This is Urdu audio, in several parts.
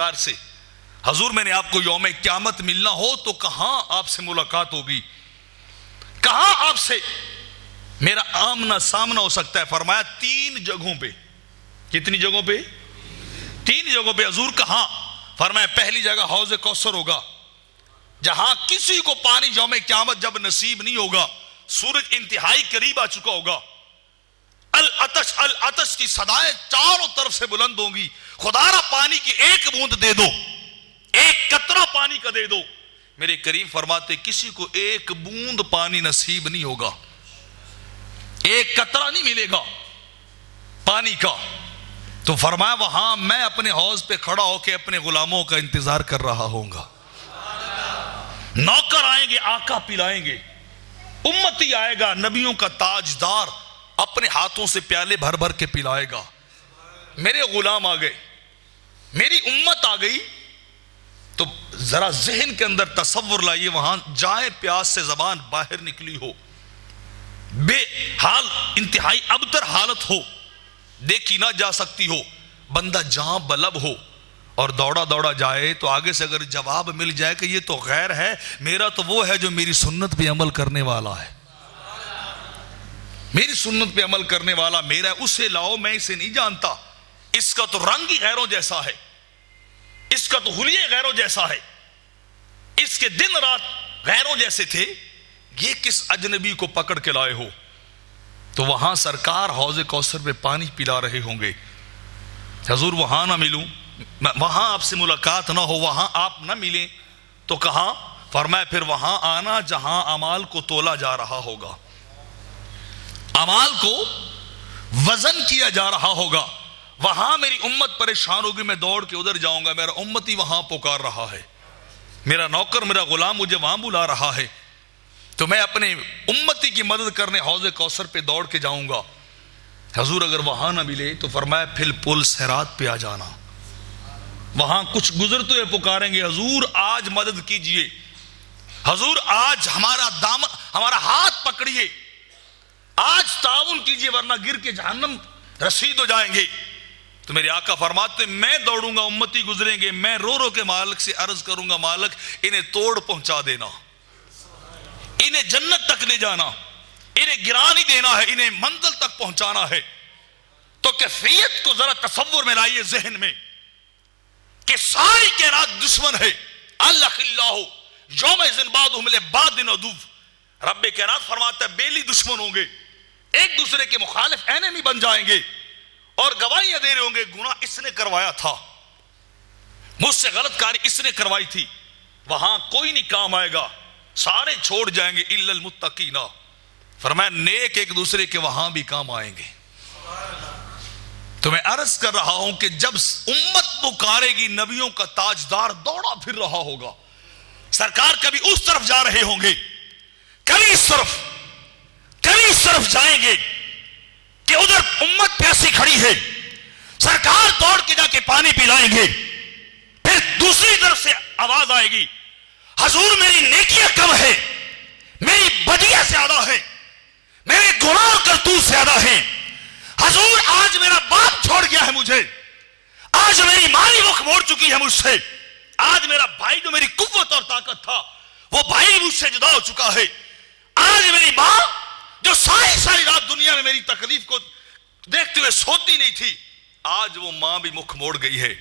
سرکار سے, حضور میں نے آپ کو یوم قیامت ملنا ہو تو کہاں آپ سے ملاقات ہوگی, کہاں آپ سے میرا آمنا سامنا ہو سکتا ہے؟ فرمایا 3 جگہوں پہ. کتنی جگہوں پہ؟ 3 جگہوں پہ. حضور کہاں؟ فرمایا پہلی جگہ حوض کوثر ہوگا, جہاں کسی کو پانی یوم قیامت جب نصیب نہیں ہوگا, سورج انتہائی قریب آ چکا ہوگا, العطش العطش کی صدائیں چاروں طرف سے بلند ہوں گی, خدا را پانی کی ایک بوند دے دو, ایک قطرہ پانی کا دے دو. میرے کریم فرماتے کسی کو ایک بوند پانی نصیب نہیں ہوگا, ایک قطرہ نہیں ملے گا پانی کا. تو فرمایا وہاں میں اپنے حوض پہ کھڑا ہو کے اپنے غلاموں کا انتظار کر رہا ہوں گا. نوکر آئیں گے, آقا پلائیں گے, امتی آئے گا, نبیوں کا تاجدار اپنے ہاتھوں سے پیالے بھر بھر کے پلائے گا. میرے غلام آ گئے, میری امت آ گئی. تو ذرا ذہن کے اندر تصور لائیے, وہاں جائے پیاس سے زبان باہر نکلی ہو, بے حال انتہائی ابتر حالت ہو, دیکھی نہ جا سکتی ہو, بندہ جہاں بلب ہو اور دوڑا دوڑا جائے تو آگے سے اگر جواب مل جائے کہ یہ تو غیر ہے, میرا تو وہ ہے جو میری سنت پہ عمل کرنے والا ہے, میری سنت پہ عمل کرنے والا میرا, اسے لاؤ, میں اسے نہیں جانتا, اس کا تو رنگ ہی غیروں جیسا ہے, اس کا تو حلیے غیروں جیسا ہے, اس کے دن رات غیروں جیسے تھے, یہ کس اجنبی کو پکڑ کے لائے ہو؟ تو وہاں سرکار حوض کوثر پہ پانی پلا رہے ہوں گے. حضور وہاں نہ ملوں, وہاں آپ سے ملاقات نہ ہو, وہاں آپ نہ ملیں تو کہاں؟ فرمایا پھر وہاں آنا جہاں اعمال کو تولا جا رہا ہوگا, اعمال کو وزن کیا جا رہا ہوگا, وہاں میری امت پریشان ہوگی, میں دوڑ کے ادھر جاؤں گا, میرا امتی وہاں پکار رہا ہے, میرا نوکر میرا غلام مجھے وہاں بلا رہا ہے, تو میں اپنے امتی کی مدد کرنے حوض کوثر پہ دوڑ کے جاؤں گا. حضور اگر وہاں نہ ملے تو فرمایا پھر پل صراط پہ آ جانا, وہاں کچھ گزرتے ہوئے پکاریں گے, حضور آج مدد کیجئے, حضور آج ہمارا دامن ہمارا ہاتھ پکڑیے, آج تعاون کیجئے ورنہ گر کے جہنم رسید ہو جائیں گے. تو میرے آقا فرماتے میں دوڑوں گا, امتی گزریں گے, میں رو رو کے مالک سے عرض کروں گا, مالک انہیں توڑ پہنچا دینا, انہیں جنت تک لے جانا, انہیں گرا نہیں دینا ہے, انہیں منزل تک پہنچانا ہے. تو کیفیت کو ذرا تصور میں لائیے ذہن میں کہ ساری کائنات دشمن ہے, اللہ یوم بعدہم لبعض عدو, رب کائنات فرماتا ہے بیلی دشمن ہوں گے, ایک دوسرے کے مخالف اینمی بن جائیں گے اور گواہیاں دے رہے ہوں گے, گناہ اس نے کروایا تھا, مجھ سے غلط کاری اس نے کروائی تھی. وہاں کوئی نہیں کام آئے گا, سارے چھوڑ جائیں گے الا المتقین. فرمایا نیک ایک دوسرے کے وہاں بھی کام آئیں گے. تو میں عرض کر رہا ہوں کہ جب امت پکارے گی, نبیوں کا تاجدار دوڑا پھر رہا ہوگا, سرکار کبھی اس طرف جا رہے ہوں گے, کبھی اس طرف جائیں گے کہ ادھر امت پیاسی کھڑی ہے, سرکار دوڑ کے جا کے پانی پلائیں گے, پھر دوسری طرف سے آواز آئے گی, حضور میری نیکیاں کم ہے, میری بدیاں زیادہ ہے, میرے گناہ کرتوت زیادہ ہیں, حضور آج میرا باپ چھوڑ گیا ہے مجھے, آج میری ماں رخ موڑ چکی ہے مجھ سے, آج میرا بھائی جو میری قوت اور طاقت تھا وہ بھائی مجھ سے جدا ہو چکا ہے, آج میری ماں جو ساری رات دنیا میں میری تکلیف کو دیکھتے ہوئے سوتی نہیں تھی, آج وہ ماں بھی مکھ موڑ گئی ہے,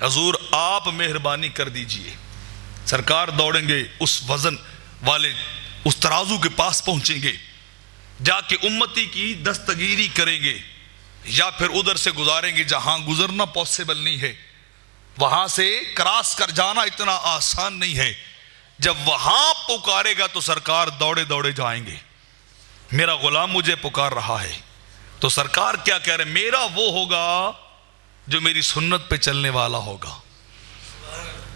حضور آپ مہربانی کر دیجئے. سرکار دوڑیں گے, اس وزن والے اس ترازو کے پاس پہنچیں گے, جا کے امتی کی دستگیری کریں گے, یا پھر ادھر سے گزاریں گے جہاں گزرنا پاسبل نہیں ہے, وہاں سے کراس کر جانا اتنا آسان نہیں ہے. جب وہاں پکارے گا تو سرکار دوڑے دوڑے جائیں گے, میرا غلام مجھے پکار رہا ہے. تو سرکار کیا کہہ رہے, میرا وہ ہوگا جو میری سنت پہ چلنے والا ہوگا,